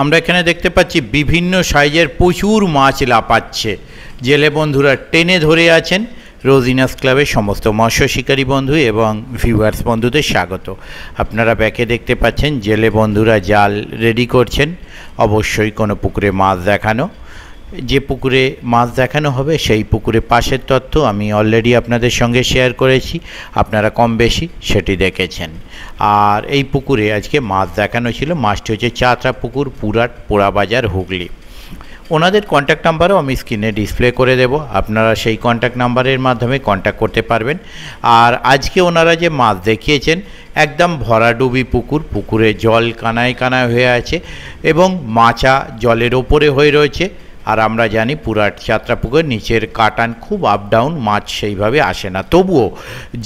আমরা এখানে দেখতে পাচ্ছি বিভিন্ন সাইজের প্রচুর মাছ লাফাচ্ছে। জেলে বন্ধুরা টেনে ধরে আছেন। রোজিনাস ক্লাবের সমস্ত মৎস্য শিকারী বন্ধু এবং ভিউয়ার্স বন্ধুদের স্বাগত। আপনারা ব্যাকে দেখতে পাচ্ছেন জেলে বন্ধুরা জাল রেডি করছেন। অবশ্যই কোনো পুকুরে মাছ দেখানো, যে পুকুরে মাছ দেখানো হবে সেই পুকুরে পাশের তথ্য আমি অলরেডি আপনাদের সঙ্গে শেয়ার করেছি, আপনারা কম বেশি সেটি দেখেছেন। আর এই পুকুরে আজকে মাছ দেখানো ছিল। মাছটি হচ্ছে চাতরা পুকুর, পুরাট, পোড়াবাজার, হুগলি। ওনাদের কন্ট্যাক্ট নাম্বারও আমি স্ক্রিনে ডিসপ্লে করে দেব, আপনারা সেই কন্ট্যাক্ট নাম্বারের মাধ্যমে কন্ট্যাক্ট করতে পারবেন। আর আজকে ওনারা যে মাছ দেখিয়েছেন একদম ভরাডুবি পুকুর, পুকুরে জল কানায় কানায় হয়ে আছে এবং মাচা জলের ওপরে হয়ে রয়েছে। আর আমরা জানি পুরাট চাতরা পুকুর নিচের কাটান খুব আপ ডাউন, মাছ সেইভাবে আসে না। তবুও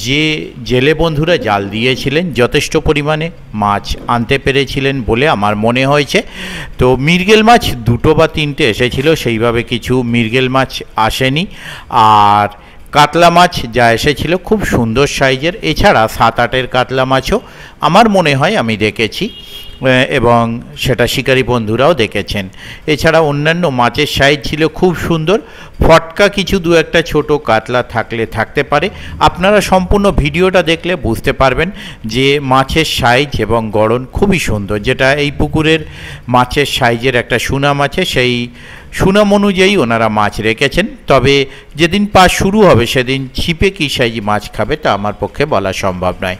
যে জেলে বন্ধুরা জাল দিয়েছিলেন যথেষ্ট পরিমাণে মাছ আনতে পেরেছিলেন বলে আমার মনে হয়েছে। তো মৃগেল মাছ দুটো বা তিনটে এসেছিল, সেইভাবে কিছু মৃগেল মাছ আসেনি। আর কাতলা মাছ যা এসেছিল খুব সুন্দর সাইজের, এছাড়া 7-8 কাতলা মাছও আমার মনে হয় আমি দেখেছি এবং সেটা শিকারী বন্ধুরাও দেখেছেন। এছাড়া অন্যান্য মাছের সাইজ ছিল খুব সুন্দর। ফটকা কিছু দু একটা ছোট কাতলা থাকতে পারে। আপনারা সম্পূর্ণ ভিডিওটা দেখলে বুঝতে পারবেন যে মাছের সাইজ এবং গড়ন খুবই সুন্দর, যেটা এই পুকুরের মাছের সাইজের একটা সুনাম আছে। সেই সুনাম অনুযায়ী ওনারা মাছ রেখেছেন। তবে যেদিন পাস শুরু হবে সেদিন ছিপে কী সাইজ মাছ খাবে তা আমার পক্ষে বলা সম্ভব নয়।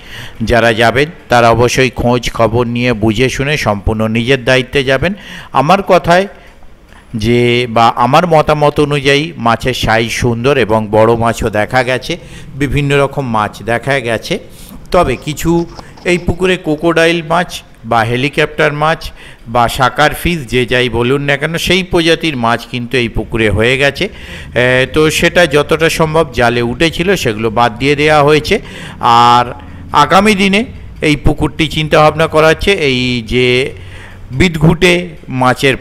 যারা যাবেন তারা অবশ্যই খোঁজ খবর নিয়ে বুঝে শুনে সম্পূর্ণ নিজের দায়িত্বে যাবেন। আমার কথায় যে বা আমার মতামত অনুযায়ী মাছের সাইজ সুন্দর এবং বড় মাছও দেখা গেছে, বিভিন্ন রকম মাছ দেখা গেছে। তবে কিছু এই পুকুরে ক্রোকোডাইল মাছ বা হেলিকপ্টার মাছ বা সাকার ফিশ যে যাই বলুন না কেন সেই প্রজাতির মাছ কিন্তু এই পুকুরে হয়ে গেছে। তো সেটা যতটা সম্ভব জালে উঠেছিল সেগুলো বাদ দিয়ে দেওয়া হয়েছে। আর আগামী দিনে এই পুকুরটি চিন্তাভাবনা করা হচ্ছে এই যে বিদঘুটে মাছের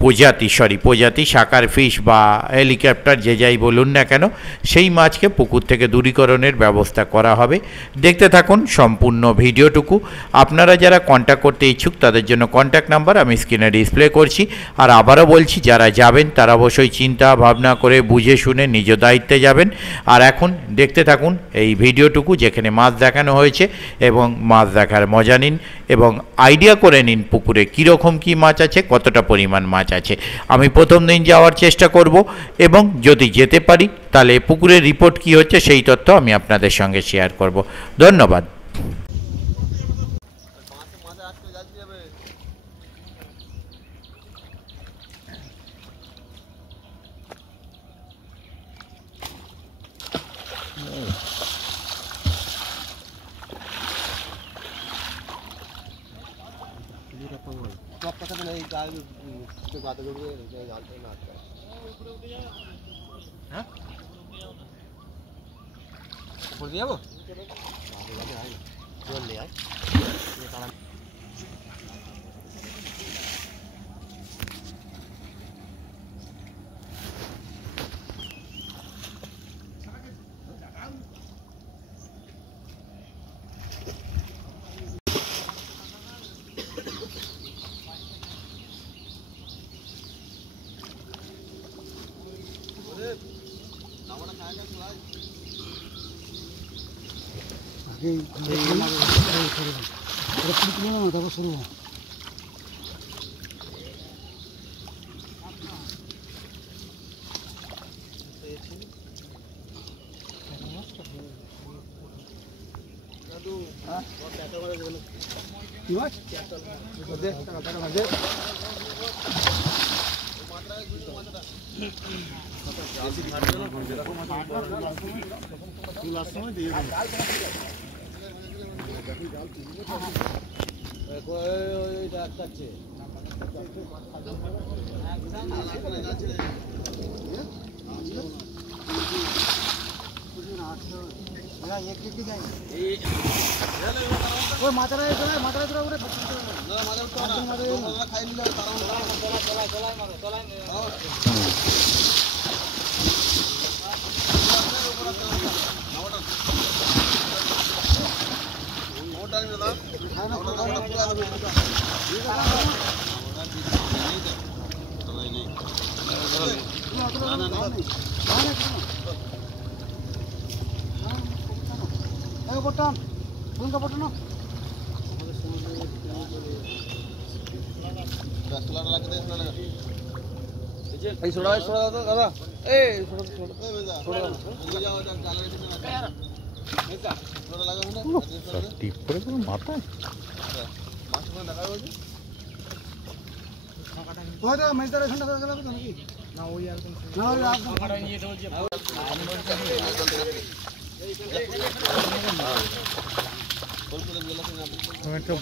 প্রজাতি সাকার ফিশ বা হেলিকপ্টার যে যাই বলুন না কেন সেই মাছকে পুকুর থেকে দূরীকরণের ব্যবস্থা করা হবে। দেখতে থাকুন সম্পূর্ণ ভিডিওটুকু। আপনারা যারা কন্ট্যাক্ট করতে ইচ্ছুক তাদের জন্য কন্ট্যাক্ট নাম্বার আমি স্ক্রিনে ডিসপ্লে করছি। আর আবারও বলছি, যারা যাবেন তারা অবশ্যই চিন্তা ভাবনা করে বুঝে শুনে নিজ দায়িত্বে যাবেন। আর এখন দেখতে থাকুন এই ভিডিওটুকু যেখানে মাছ দেখানো হয়েছে এবং মাছ দেখার মজা নিন এবং আইডিয়া করে নিন পুকুরে কীরকম কী মাছ আছে, কতটা পরিমাণ মাছ আছে। আমি প্রথম দিন যাওয়ার চেষ্টা করব এবং যদি যেতে পারি তাহলে পুকুরের রিপোর্ট কী হচ্ছে সেই তথ্য আমি আপনাদের সঙ্গে শেয়ার করব। ধন্যবাদ।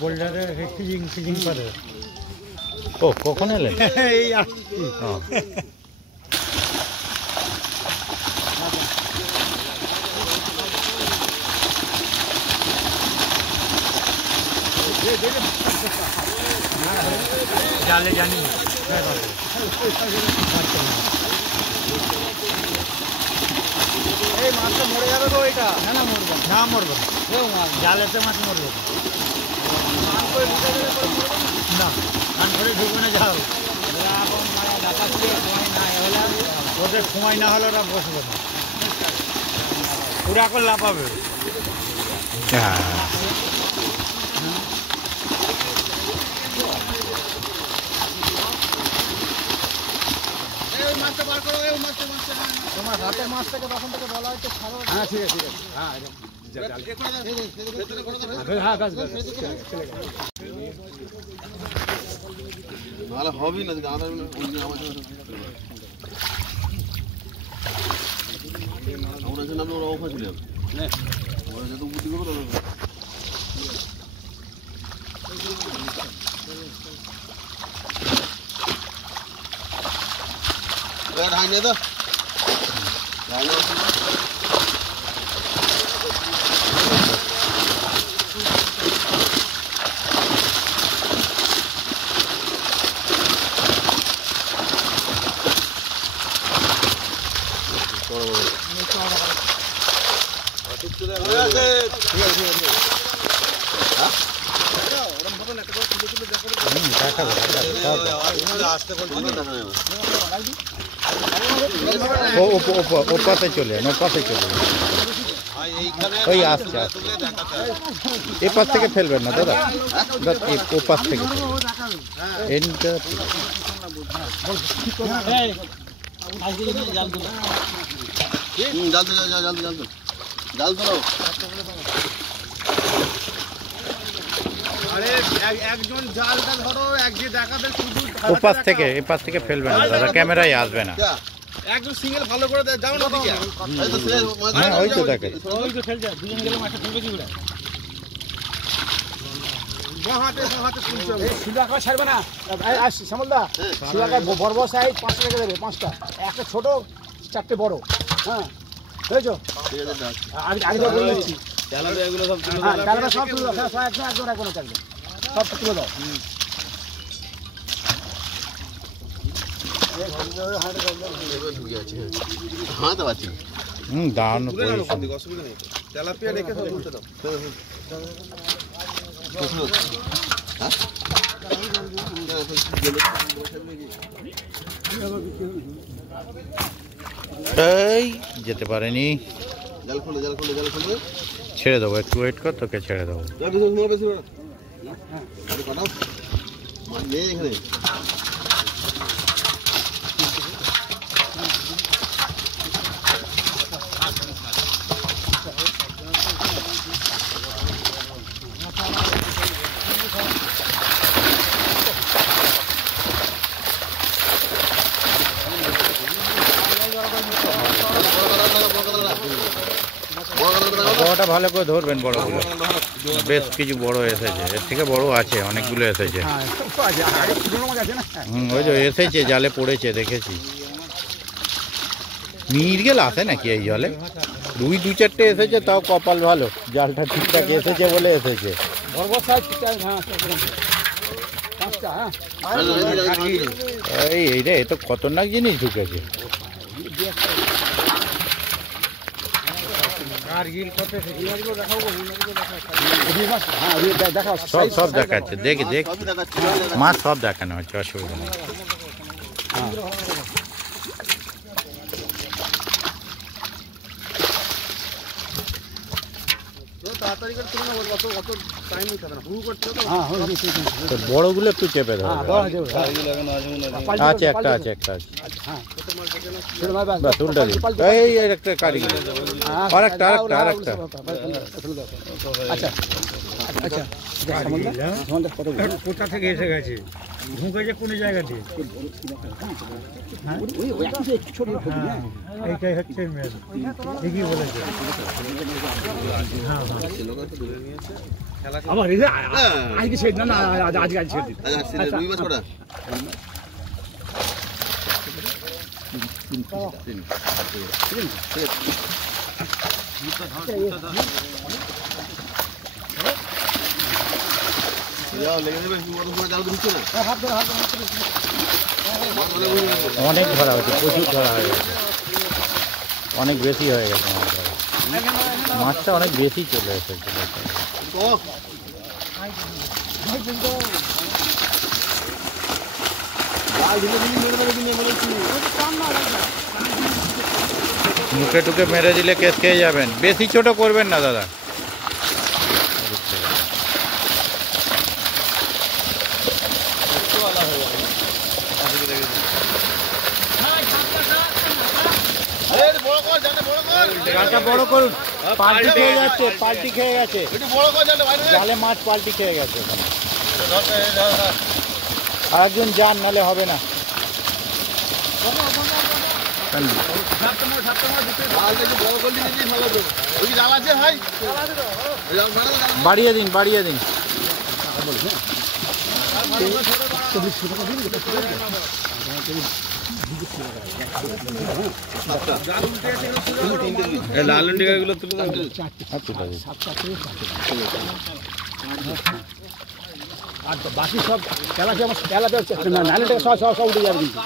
বোল্ডারে ফিজিং করে। ও কখন এলেন? এই আসছি। জালে জানি এই মাছটা মরে যাবে তো এটা? না মরবো না, মরবো না, জালেতে মাছ মরবে না, কান করে ঢুকবে না জাল। ওদের সময় না হলে ওরা বসবে না, পুরা করে লাফাবে। তোমার হাতের মাছটাকে তখন থেকে বলা হচ্ছে ছাড়ো। হ্যাঁ ঠিক আছে, হ্যাঁ হবি না ঢাইনে তো ওপাশে চলে ওপাশে চলে ওই আসছে এ পাশ থেকে ফেলবেন না দাদা, ও পাশ থেকে ওপাশ থেকে এ পাশ থেকে ফেলবেন না দাদা, ক্যামেরায় আসবে না। একদম সিঙ্গেল ভালো করে যাও না ওদিকে। ওই তো দেখে ছাড়বে না শ্যামলদা, বড় বড় সাইজ 5টা রেখে দেবে, 5টা, একটা ছোট 4টে বড়। হ্যাঁ বুঝেছো, আগে তো বলে দিচ্ছি। সব তুলে দাও, একদম রাখবো না, সব তুলে দাও। দাঁড়ানো অসুবিধা নেই, তেলাপিয়া রেখে সব তুলতে দাও। এই যেতে পারেনি, ছেড়ে দেবো, একটু ওয়েট কর, তোকে ছেড়ে দেবো। বড়টা ভালো করে ধরবেন, বড়গুলো বেশ কিছু বড় এসেছে, এর থেকে বড় আছে, অনেকগুলো এসেছে। ওই যে এসেছে, জালে পড়েছে, দেখেছি। মিরগেল আসে নাকি এই জলে? দু চারটে এসেছে, তাও কপাল ভালো, জালটা ঠিকঠাক এসেছে বলে এসেছে। এই রে, এ তো খতরনাক জিনিস ঢুকেছে। সব দেখাচ্ছে, দেখ মাছ সব দেখানো হচ্ছে, অসুবিধা নেই। তাড়াতাড়ি করে তুলে নেবো, অত টাইম নিতে হবে না, হুড় করতে হবে। হ্যাঁ হ্যাঁ তো বড়গুলো একটু চেপে ধরো। হ্যাঁ বড় আছে হ্যাঁ আছে একটা আছে হ্যাঁ বাস উল্টা দিন। এই একটা কারিগর আরেকটা আচ্ছা আচ্ছা সামলদা কত কোথা থেকে এসে গেছে, ঢুকেছে কোন জায়গা দিয়ে, এইটাই হচ্ছে মেন, ঠিকই বলেছে। আমার আজকে ছেড়ে না আজকে ছেড়ে দিন রুই মাছ কটা? লেগে যাবে, জাল দিচ্ছে না। অনেক ধরা হয়েছে, প্রচুর ধরা হয়ে গেছে, অনেক বেশি হয়ে গেছে মাছ ধরা। মাছটা অনেক বেশি চলে এসেছে। মুখে টুকে মেরে দিলে কেস খেয়ে যাবেন, বেশি ছোট করবেন না দাদা। জালটা বড় করুন, পাল্টি খেয়ে যাচ্ছে, পাল্টি খেয়ে গেছে জালে মাছ, পাল্টি খেয়ে গেছে। আরেকজন যান, নালে হবে না। বাড়িয়ে দিন, বাড়িয়ে দিন। লাল গুলো তুলে আর বাকি সব তেলাপি আমার তেলাপি নালেটাকে সব সব সব উঠে যাবে কিন্তু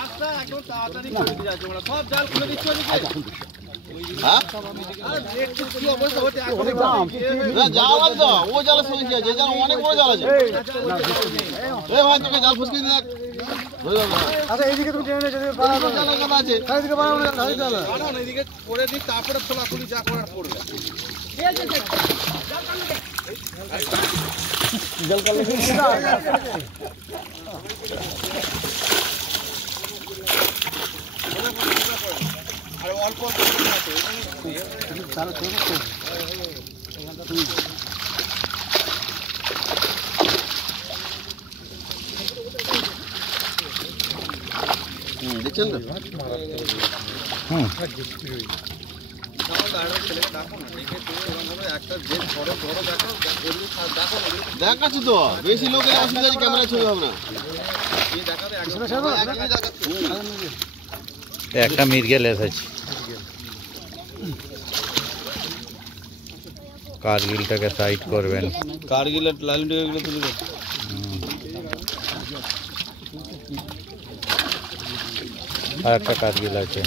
অনেক দাম জাল আছে, ও জালের সঙ্গে কি আছে? জাল অনেক বড় জাল আছে। এই ভাই তোকে জাল ফুসকি দেখ। আচ্ছা এইদিকে তুমি টেনে যেতে জালের কথা আছে। এইদিকে বানাবো না এইদিকে না, এদিকে করে দিই, তারপরে খোলাখুলি যা করার করবে। জল কালে আর অল্প অল্প আছে। তাহলে তো দেখছেন তো? দেখাচ্ছি তো, বেশি লোকের অসুবিধা আছে, ক্যামেরা ছবি হবে না। একটা মির্গেল এসেছে, কারগিলটাকে সাইড করবেন। কারগিল লাল গুলো তুলে দেন। আর একটা কারগিল আছে,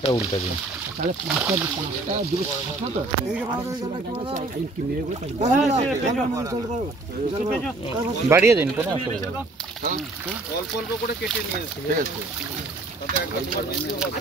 হ্যাঁ উল্টা দিন। তাহলে পাঁচটা দুটো পাঁচটা তো বাড়িয়ে দিন, কোনো অসুবিধা নেই। অল্প অল্প করে কেটে নিয়ে এসেছি, ঠিক আছে? তাতে একবার তোমার বেশি হবে।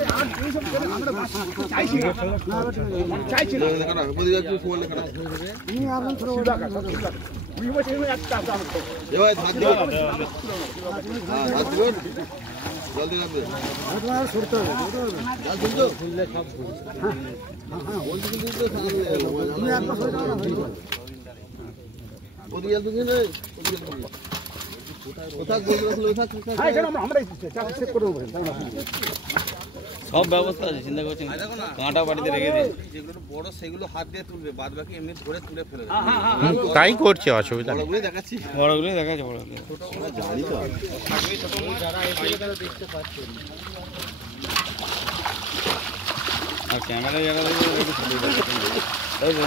সব ব্যবস্থা আছে, চিন্তা করছেন, কাঁটা বাড়িতে রেখে দিন। যেগুলো বড় সেগুলো হাত দিয়ে তুলবে, বাদ বাকি এমনি ধরে তুলে ফেলে দেবে। তাই করছে, অসুবিধা নেই। বড়গুলো দেখাচ্ছি, বড়গুলোই দেখাচ্ছে, বড়গুলো জানি তো। আর ক্যামেরা জায়গা থেকে একটু ছবি দেখাচ্ছেন, তাই তো?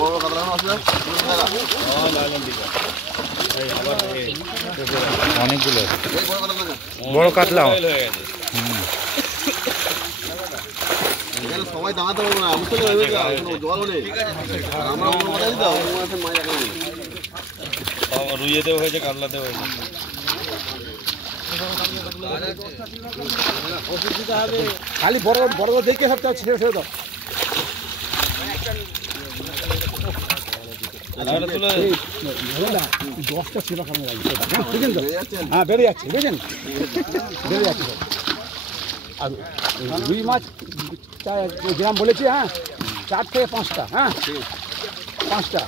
বড় কাতলা আছে, অনেকগুলো আছে। বড় কাতলা আছে। বড় কাতলা হয়ে গেছে। এখানে সবাই দাঁড়াতে পারবো না, আমি তো জলও নেই। আর আমরা অন্য মাথায় দিতে হবে, অন্য মাথায় মাছ এখন নেই। রুইয়েতেও হয়েছে, কাতলাতেও হয়েছে। খালি বড় বড় দেখে সবটা ছেড়ে ছেড়ে দাও। এই, বুঝলেন? 10টা ছিল সামনে লাগছে, হ্যাঁ, বুঝলেন তো? হ্যাঁ, বেড়ে যাচ্ছে, বুঝলেন? বেড়ে যাচ্ছে। আর রুই মাছ গ্রাম বলেছি, হ্যাঁ, 4 থেকে 5টা, হ্যাঁ, 5টা।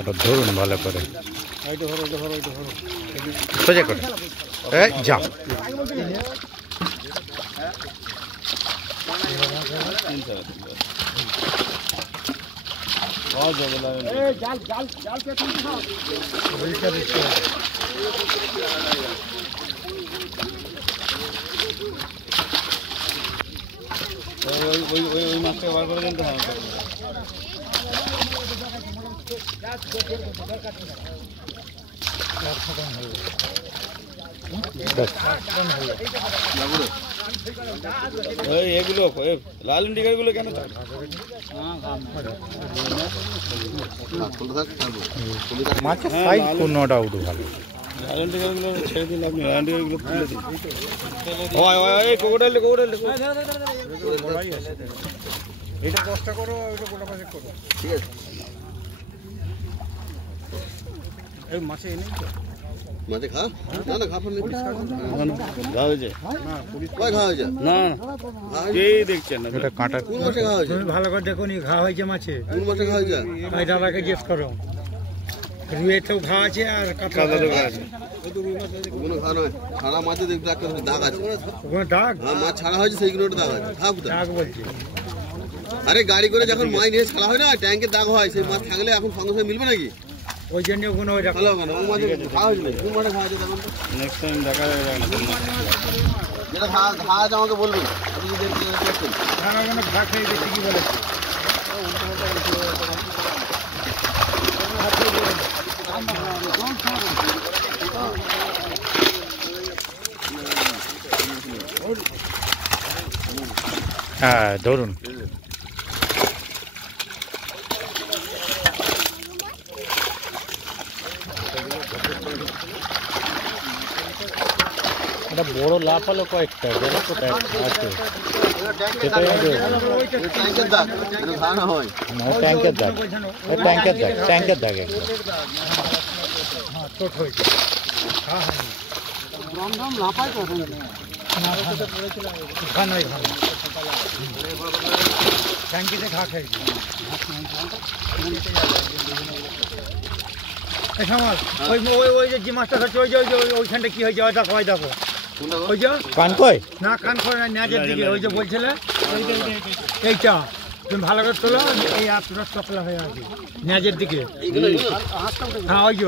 ওটা ধরুন ভালো করে, সোজা করে, এই যাও। এই, জাল জাল জাল কে তুমি খাও। ওই মাছটা বার করে দিন তো ভালো করে। ওই এগুলো লাল ইন্ডিকার গুলো কেন চাই? মাছের সাইজ কোনোটা উঠু ভালো। লাল ইন্ডিকার গুলো ছেড়ে দিন, আপনি লাল ইন্ডিকার গুলো তুলে দিন। ওই ওই ওই কোকোডাইল এটা 10টা করো, ওইটা গোটা পাঁচে করো। ঠিক আছে। এই মাছে এনেই তো। মাঝে খা? না না, খা ফেলে ঘা হয়েছে কয় খা হয়েছে? না, এই দেখছেন না এটা কাঁটা কোন মাসে খা হয়েছে? তুমি ভালো করে দেখো নি, ঘা হয়েছে মাছে। কোন মাসে খা হয়েছে? তাই দাদাকে জিজ্ঞেস করো। রুয়েতেও ঘা আছে আর কাদা কাতলা দোকান আছে। কোনো খা নয়, ছাড়া মাছে দেখবে একটা দাগ আছে। ওখানে দাগ হ্যাঁ, মাছ ছাড়া হয়েছে সেইগুলো একটা দাগ আছে। খা কোথায়? দাগ বলছে। আরে গাড়ি করে যখন মাছ নিয়ে ছাড়া হয় না, ট্যাঙ্কের দাগ হয়, সেই মাছ থাকলে এখন সঙ্গে সঙ্গে মিলবে নাকি? ওই জন্য ওখানে ওই রাখো। ভালো হবে না, ও মাছে খা হয়েছে নাকি? কোন মাঠে খা হয়েছে দেখুন তো। নেক্সট টাইম দেখা যাবে না। যেটা খা আছে আমাকে বলবেন। আপনি যদি দেখছেন তারা ওখানে ঘা খেয়ে দেখতে কি বলেছে। হ্যাঁ ধরুন। এটা বড় লাভ হলো কয়েকটা, জানো তো আছে। ট্যাঙ্কের দাগ, এটা খা না হয়। ট্যাঙ্কের দাগ, ট্যাঙ্কের দাগ, ট্যাঙ্কের দাগ একদম। হ্যাঁ, চোট হয়েছে, ঘা হয়নি। ঘা নয়, ঘা নয়। ট্যাঙ্কিতে ঘা খেয়েছি। এই সময় ওই ওই ওই যে মাছটা ধরছে, ওই যে ওইখানটা কি হয়েছে, ওই দেখো, ওই দেখো, ওই যে কান কই? না, কান করে না, ন্যাজের দিকে, ওই যে বলছিলে এইটা তুমি ভালো করে তোলো, এই আপনার চকলা হয়ে আছে ন্যাজের দিকে। হ্যাঁ, ওই যে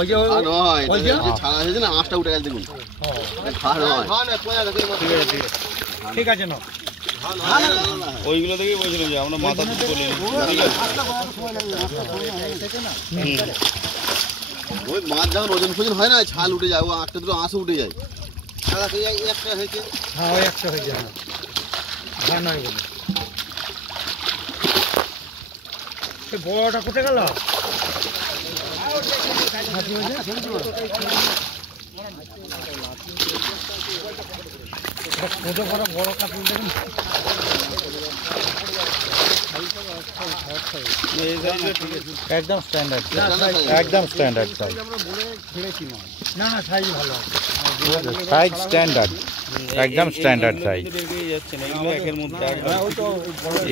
ওই যে খা নয়, ওই যে এটা ছাড়া হয়েছে না, আঁশটা উঠে গেছে দেখুন। এটা খা নয়। ঠিক আছে না, ওইগুলো দেখেই বলছিলাম যে আমরা মাথা দুটো বলি। ওই মাছ যখন ওজন ফোজন হয় না, ছাল উঠে যায়, ও আঁশটা দুটো আঁশও উঠে যায়। একটা হয়েছে। হ্যাঁ, ওই একটা হয়ে যায়, ঘা নয় বলে। বড়টা কোথায় গেল? কত বড় বড় কাপড় দেখুন। একদম স্ট্যান্ডার্ড, একদম স্ট্যান্ডার্ড সাইজ। না না, সাইজ ভালো আছে। সাইজ স্ট্যান্ডার্ড, একদম স্ট্যান্ডার্ড সাইজ। যাচ্ছে না, এগুলো একের মধ্যে একদম।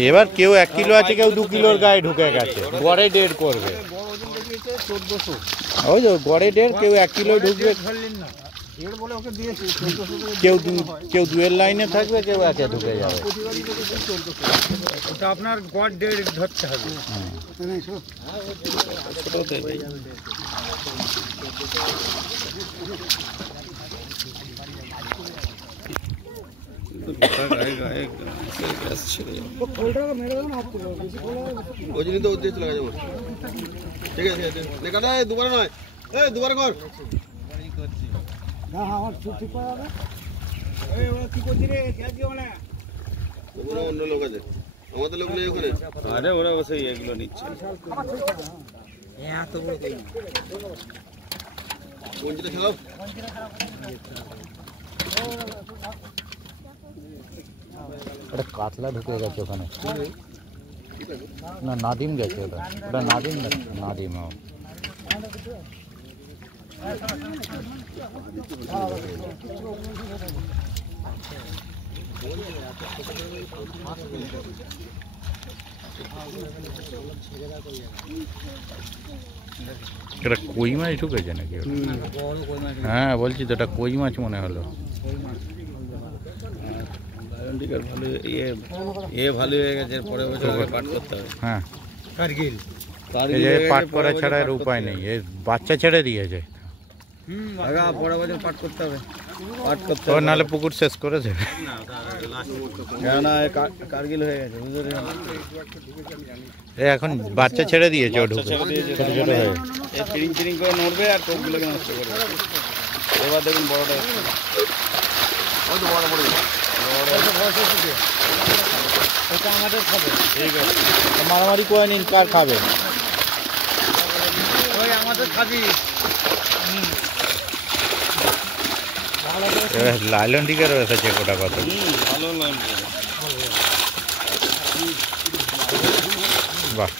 এবার কেউ 1 কিলো আছে, কেউ 2 কিলোর গায়ে ঢুকে গেছে, গড়ে 1.5 করবে। ওই তো গড়ে 1.5, কেউ 1 কিলো ঢুকবে, ধরলেন না, কেউ 2-এর লাইনে থাকবে, কেউ 1-এ ঢুকে যাবে। ওটা আপনার গড় 1.5 ধরতে হবে। ছোটতে ভাই। গায়ে গায়ে গ্যাস ছিল। ওই জন্যই তো উদ্দেশ্য লাগা যাবে। ঠিক আছে, ঠিক আছে। কাটা দুবারে নয়, দুবারে কর। হ্যাঁ, আমার ঠিক করা হবে। ওরা অন্য লোক আছে, আমাদের লোক নেই ওখানে। আরে ওরা বসে এগুলো নিচ্ছে। কোনটা খেলাও? ওটা কাতলা ঢুকে গেছে ওখানে। না নাদিম গেছে ওটা, ওটা নাদিম না, নাদিম। এটা কই মাছ ঢুকেছে নাকি? হ্যাঁ বলছি তো, এটা কই মাছ মনে হলো। ভালো ভালো হয়ে গেছে, পরে বছর পাঠ করতে হবে। হ্যাঁ কারগিল এই যে পাট করা ছাড়া এর উপায় নেই, এই বাচ্চা ছেড়ে দিয়েছে। পরের বছর পাঠ করতে হবে, পাঠ করতে তো হবে। নাহলে পুকুর শেষ করে দেবে। কেননা কারগিল হয়ে গেছে, বুঝলি? এখন বাচ্চা ছেড়ে দিয়েছে, ও ঢুকে ছেড়ে দিয়েছে, ছোট ছোট হয়ে। চিরিং চিরিং করে নড়বে আর টোপগুলোকে নষ্ট করবে। এবার দেখুন বড়টা এসছে। হয়তো বড় বড় এটা আমাদের খাবে। ঠিক আছে, মারামারি করে নিন, কার খাবে? ওই আমাদের খাবি। লাইলন দিকে রয়েছে চেকোটা কত। ভালো লাইন। বাহ,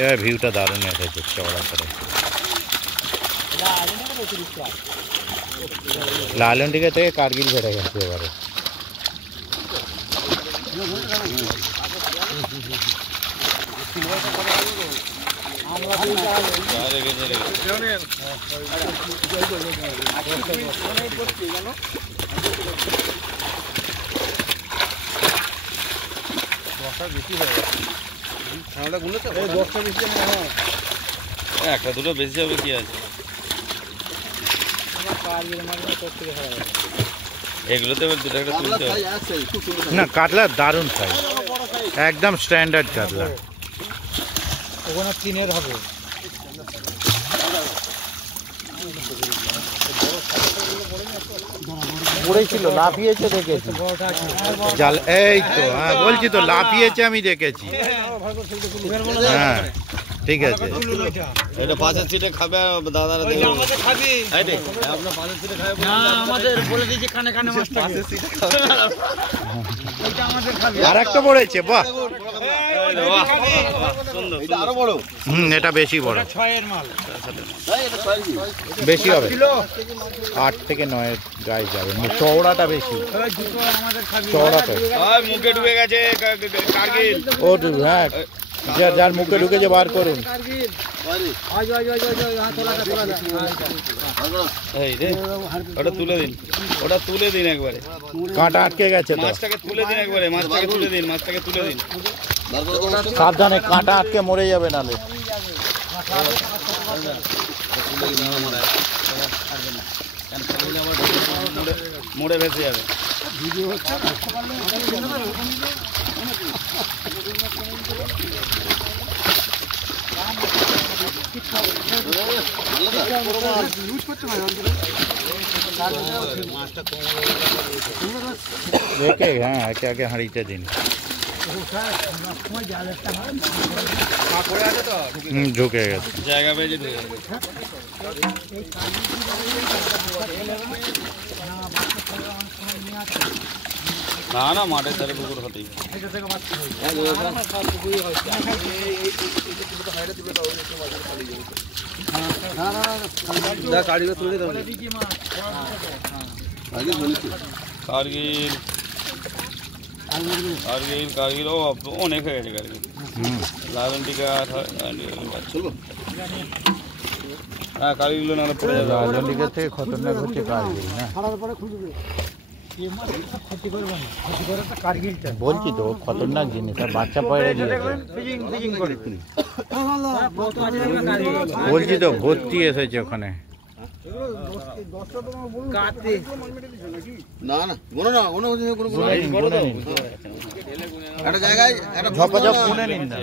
এবার ভিউটা দারুণ এসেছে চওড়া করে। লাইলন দিকে থেকে কার্গিল বেড়ে গেছে এবারে। একটা দুটো বেশি হবে কি আছে, এগুলোতে এবার দুটো একটা তুলতে হবে। আছে, খুব সুন্দর। না কাতলা দারুণ সাইজ, একদম স্ট্যান্ডার্ড কাতলা। ওখানে তিনের হবে। পড়েছিল, লাফিয়েছে দেখেছি। জাল এই তো, হ্যাঁ বলছি তো, লাফিয়েছে আমি দেখেছি। হ্যাঁ ঠিক আছে। এটা পাশের সিটে খাবে দাদারা, দেখবে আমাদের খাবি। এই দেখ, আপনার পাশের সিটে খাবে। না আমাদের বলে দিয়েছি কানে কানে মাছটা। ওইটা আমাদের খাবি। আর একটা পড়েছে, বাহ। সুন্দর, এটা আরো বড়। এটা বেশি বড়, 6 এর মাল। তাই এটা ছয় কি? বেশি হবে, কিলো 8 থেকে 9 গায়ে যাবে। চওড়াটা বেশি, ওই দুটো আমাদের খাবি। চওড়াটা। ওই মুখে ঢুকে গেছে কারগিল। ও হ্যাঁ, যার মুখে ঢুকেছে বার করুন। কারগিল বাইরে। আজ তোলাটা এই রে, ওটা তুলে দিন, ওটা তুলে দিন একবারে। কাঁটা আটকে গেছে তো, মাছটাকে তুলে দিন একবারে, মাছটাকে তুলে দিন, মাছটাকে তুলে দিন। তারপরে তো মাছটা সাবধানে, কাঁটা আটকে মরে যাবে নালে। মোড়ে ভেসে যাবে। দেখে হ্যাঁ, একে একে হাঁড়িতে দিন। ঢুকে গেছে, জায়গা পেয়েছে, ঢুকে গেছে। না না, মাঠের ধারে পুকুর হতেই কারিগর তুলে দাও। আগে বলেছি কারগিল, কারগিল, কারগিল। ও অনেক হয়ে গেছে কারগিল। লালন টিকা, চলবো। হ্যাঁ কারগিলগুলো নাহলে পড়ে যাবে। লালন দিকে থেকে খতরনাক হচ্ছে কার্গিল না, ক্ষতি করবে না, ক্ষতি করে তো কারগিলটা। বলছি তো খতরনাক জিনিস। আর বাচ্চা পয়রা দিয়েছে, ফিজিং করে। বলছি তো ভর্তি এসেছে ওখানে। কাতে না না, কোনো না, কোনো কোনো গুনে নিন, গুনে নিন। একটা জায়গায় একটা ঝপাঝপ গুনে নিন না।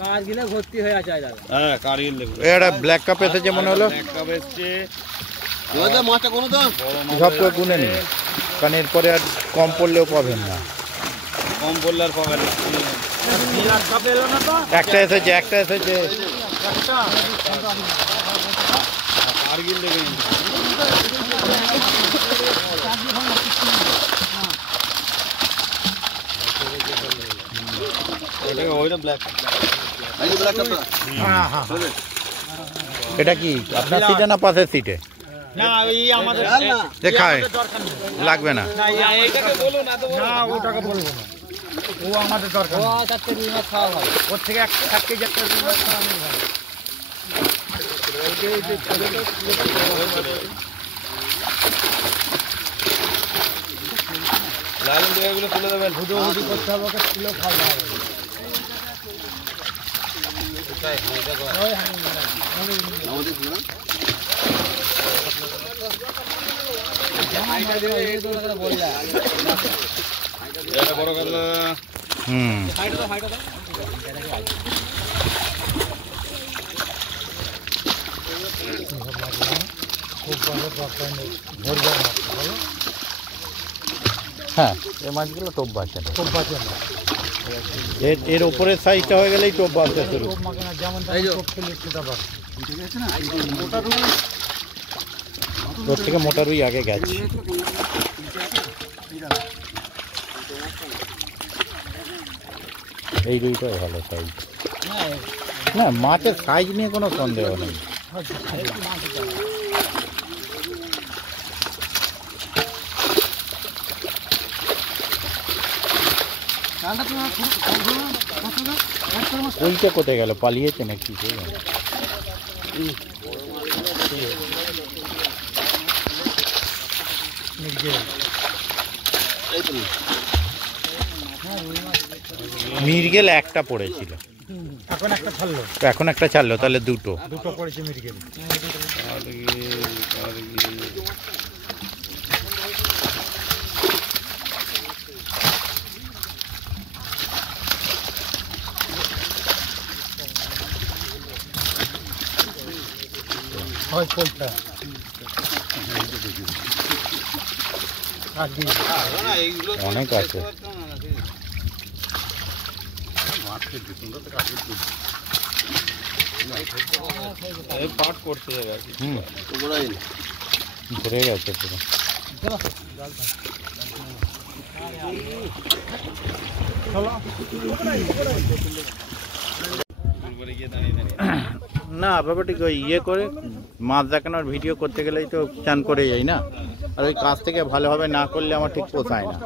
কারগিলে ভর্তি হয়ে আছে দাদা। হ্যাঁ কারগিল দেখুন। এটা ব্ল্যাক কাপ এসেছে মনে হলো। এক কাপ এসছে, এবার যা মাছটা কোনো তো সব তো গুনে নিন, কারণ এরপরে আর কম পড়লেও পাবেন না। কম পড়লে আর পাবেন না। একটা এসেছে, একটা এসেছে। আর গিল দেখে নিন। ওটাকে ওইটা ব্ল্যাক। এই যে ব্ল্যাক কাপটা এটা কি আপনার সিটে না পাশের সিটে? না এই আমাদের দেখায় লাগবে না। এইটাকে বলুন না তো না ওটাকে বলবো না, ও আমাদের দরকার ও চারটে রুই মাছ খাওয়া হয়, ওর থেকে 1 কেজি একটা রুই মাছ খাওয়া নেই ভাই। লাইন থেকে এগুলো তুলে দেবেন। হুদুহুদি করতে হবে, ওকে তুলে খাওয়া হবে। আমাদের ছিল না এটা বড় কাতলা। হুম, হ্যাঁ এই মাছগুলো টোপ বাঁচে না। খুব বাঁচে না, এর উপরের সাইজটা হয়ে গেলেই টোপ বাঁচতে শুরু। খুব মাকে না, যেমন খুব খেলে সেটা বাড়ে। ওর থেকে মোটা রুই আগে গেছে। এই রুইটাও ভালো সাইজ। না মাছের সাইজ নিয়ে কোনো সন্দেহ নেই। ওইটা কোথায় গেল, পালিয়েছে নাকি? এই তো মিরগেল একটা পড়েছিল, এখন একটা ছাড়লো, এখন একটা ছাড়লো, তাহলে দুটো। দুটো পড়েছে মিরগেল। হয় কোনটা অনেক আছে। পাট করতে যাবে আর কি। হুম, ওরাই ধরে গেছে পুরো। না ব্যাপারটি ওই ইয়ে করে মাছ দেখানোর ভিডিও করতে গেলেই তো চান করে যাই না, আর ওই কাজ থেকে ভালোভাবে না করলে আমার ঠিক পোষায় না।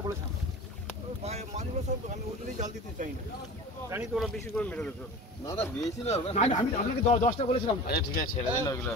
না না বেশি না আমি আপনাকে 10টা বলেছিলাম। আচ্ছা ঠিক আছে, ছেড়ে দিন ওইগুলো।